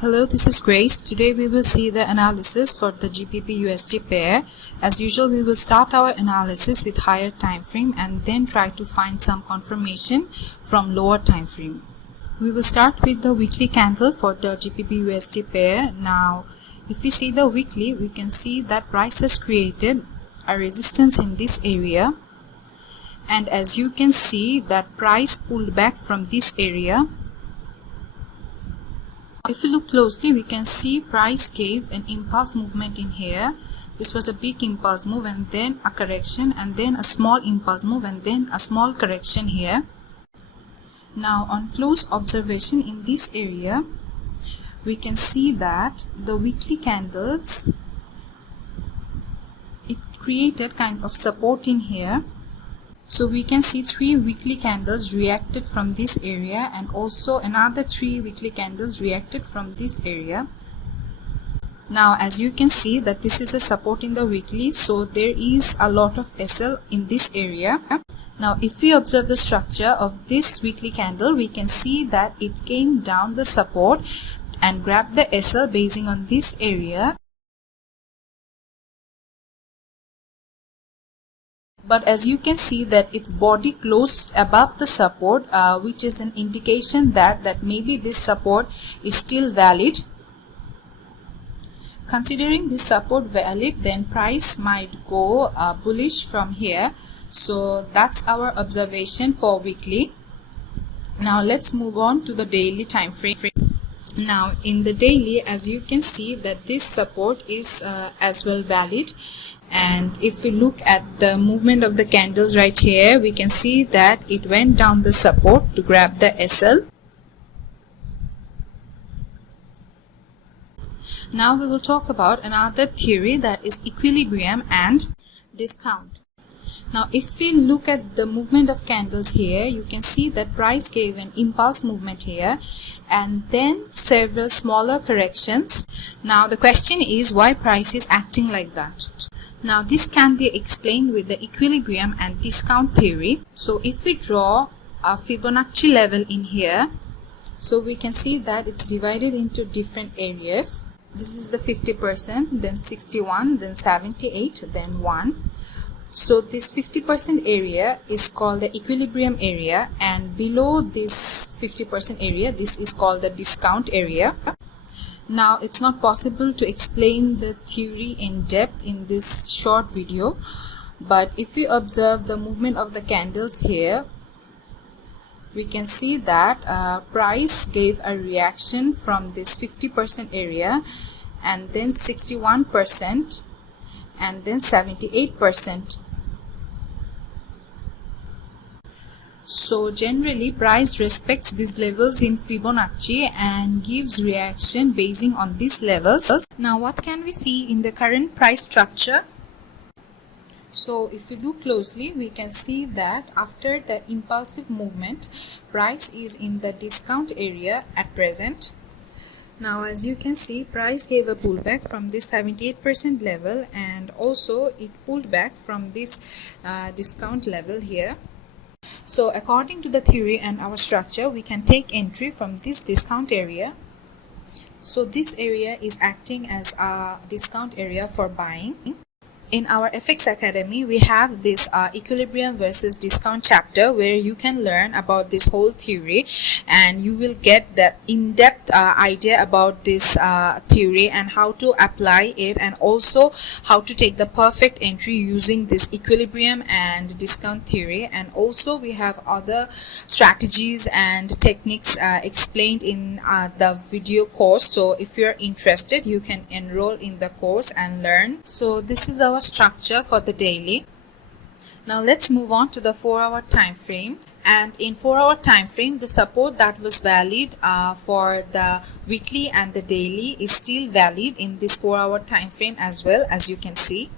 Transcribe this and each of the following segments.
Hello, this is Grace. Today we will see the analysis for the GBP USD pair. As usual, we will start our analysis with higher time frame and then try to find some confirmation from lower time frame. We will start with the weekly candle for the GBP USD pair. Now, if we see the weekly, we can see that price has created a resistance in this area, and as you can see that price pulled back from this area. If you look closely, we can see price gave an impulse movement in here. This was a big impulse move and then a correction and then a small impulse move and then a small correction here. Now on close observation in this area, we can see that the weekly candles, it created kind of support in here. So we can see 3 weekly candles reacted from this area and also another 3 weekly candles reacted from this area. Now as you can see that this is a support in the weekly, so there is a lot of SL in this area. Now if we observe the structure of this weekly candle, we can see that it came down the support and grabbed the SL basing on this area. But as you can see that its body closed above the support, which is an indication that maybe this support is still valid. Considering this support valid, then price might go bullish from here. So that's our observation for weekly. Now let's move on to the daily time frame. Now in the daily, as you can see that this support is as well valid. And if we look at the movement of the candles right here, we can see that it went down the support to grab the SL. Now we will talk about another theory, that is equilibrium and discount. Now if we look at the movement of candles here, you can see that price gave an impulse movement here and then several smaller corrections. Now the question is why price is acting like that. Now this can be explained with the equilibrium and discount theory. So if we draw a Fibonacci level in here, so we can see that it's divided into different areas. This is the 50%, then 61, then 78, then 1. So this 50% area is called the equilibrium area, and below this 50% area, this is called the discount area. Now it's not possible to explain the theory in depth in this short video, but if we observe the movement of the candles here, we can see that price gave a reaction from this 50% area and then 61% and then 78%. So generally price respects these levels in Fibonacci and gives reaction basing on these levels. Now what can we see in the current price structure? So if we look closely, we can see that after the impulsive movement, price is in the discount area at present. Now as you can see, price gave a pullback from this 78% level and also it pulled back from this discount level here. So according to the theory and our structure, we can take entry from this discount area. So this area is acting as a discount area for buying. In our FX Academy, we have this equilibrium versus discount chapter where you can learn about this whole theory and you will get that in-depth idea about this theory and how to apply it, and also how to take the perfect entry using this equilibrium and discount theory. And also we have other strategies and techniques explained in the video course. So if you're interested, you can enroll in the course and learn. So this is our structure for the daily. Now let's move on to the 4-hour time frame. And in 4-hour time frame, the support that was valid for the weekly and the daily is still valid in this 4-hour time frame as well, as you can see.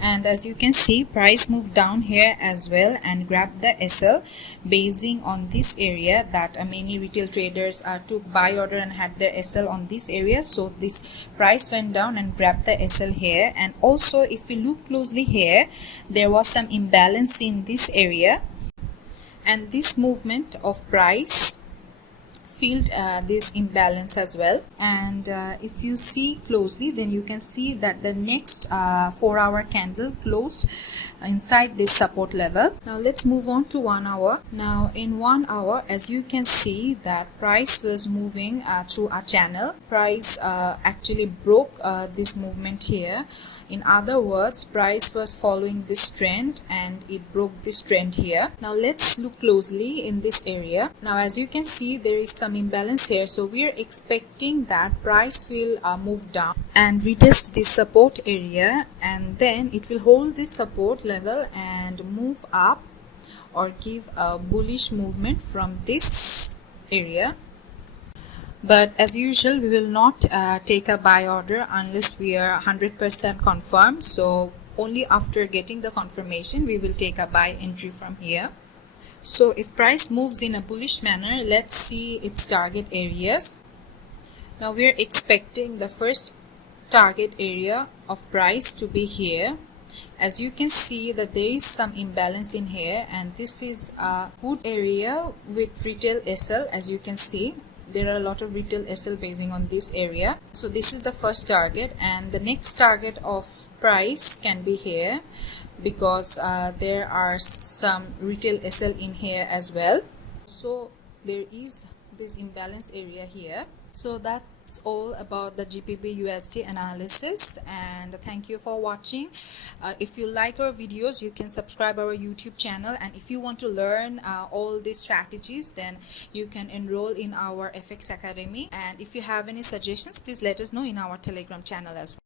And as you can see, price moved down here as well and grabbed the SL basing on this area that many retail traders took buy order and had their SL on this area. So this price went down and grabbed the SL here. And also if we look closely here, there was some imbalance in this area, and this movement of price feel this imbalance as well, and if you see closely, then you can see that the next 4-hour candle closed inside this support level. Now let's move on to 1 hour. Now in 1 hour, as you can see that price was moving through a channel. Price actually broke this movement here. In other words, price was following this trend and it broke this trend here. Now let's look closely in this area. Now as you can see, there is some imbalance here, so we are expecting that price will move down and retest this support area, and then it will hold this support level and move up or give a bullish movement from this area. But as usual, we will not take a buy order unless we are 100% confirmed. So only after getting the confirmation we will take a buy entry from here. So if price moves in a bullish manner, let's see its target areas. Now we are expecting the first target area of price to be here. As you can see that there is some imbalance in here, and this is a good area with retail SL. As you can see, there are a lot of retail SL basing on this area. So this is the first target, and the next target of price can be here because there are some retail SL in here as well. So there is this imbalance area here. So that's all about the GBP USD analysis, and thank you for watching. If you like our videos, you can subscribe our YouTube channel, and if you want to learn all these strategies, then you can enroll in our FX Academy. And if you have any suggestions, please let us know in our Telegram channel as well.